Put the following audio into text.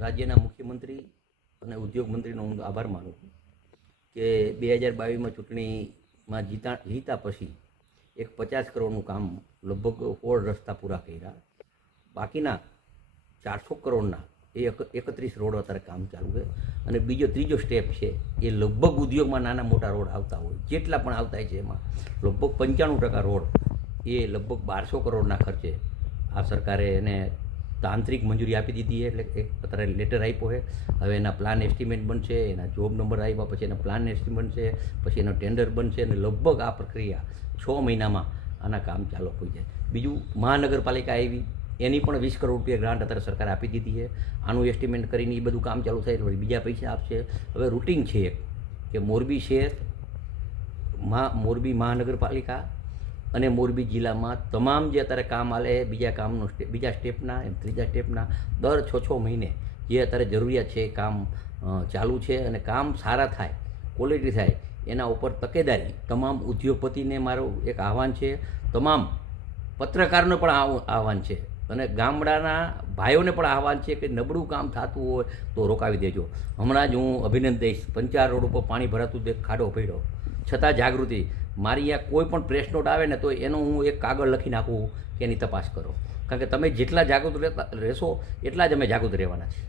રાજ્યના મુખ્યમંત્રી અને ઉદ્યોગ મંત્રીનો હું આભાર માનું છું કે 2022માં ચૂંટણીમાં જીતા પછી એક 50 કરોડનું કામ લગભગ 16 રસ્તા પૂરા કર્યા. બાકીના 400 કરોડના એ 31 રોડ અત્યારે કામ ચાલુ છે. અને ત્રીજો સ્ટેપ છે એ લગભગ ઉદ્યોગમાં નાના મોટા રોડ આવતા હોય જેટલા પણ આવતા હોય છે એમાં લગભગ 95% રોડ એ લગભગ 1200 કરોડના ખર્ચે આ સરકારે એને તાંત્રિક મંજૂરી આપી દીધી છે. એટલે અત્યારે લેટર આપ્યો છે. હવે એના પ્લાન એસ્ટિમેટ બનશે, એના જોબ નંબર આવ્યા પછી એના પ્લાન એસ્ટિમેટ બનશે, પછી એનો ટેન્ડર બનશે અને લગભગ આ પ્રક્રિયા 6 મહિનામાં આના કામ ચાલુ થઈ જાય. બીજું મહાનગરપાલિકા આવી એની પણ 20 કરોડ રૂપિયા ગ્રાન્ટ અત્યારે સરકારે આપી દીધી છે. આનું એસ્ટિમેટ કરીને એ બધું કામ ચાલુ થાય એટલે બીજા પૈસા આપશે. હવે રૂટિન છે કે મોરબી શહેર, મોરબી મહાનગરપાલિકા અને મોરબી જિલ્લામાં તમામ જે અત્યારે કામ આલે બીજા સ્ટેપના એમ ત્રીજા સ્ટેપના દર 6 મહિને જે અત્યારે જરૂરિયાત છે એ કામ ચાલુ છે. અને કામ સારા થાય, ક્વોલિટી થાય એના ઉપર તકેદારી તમામ ઉદ્યોગપતિને મારું એક આહવાન છે, તમામ પત્રકારોને પણ આહવાન છે અને ગામડાના ભાઈઓને પણ આહવાન છે કે નબળું કામ થતું હોય તો રોકાવી દેજો. હમણાં જ હું અભિનંદન દઈશ, 5 રોડ ઉપર પાણી ભરાતું ખાડો પડ્યો છતાં જાગૃતિ. મારી અહીંયા કોઈ પણ પ્રેસ નોટ આવે ને તો એનો હું એક કાગળ લખી નાખું કે એની તપાસ કરો. કારણ કે તમે જેટલા જાગૃત રહેશો એટલા જ અમે જાગૃત રહેવાના છે.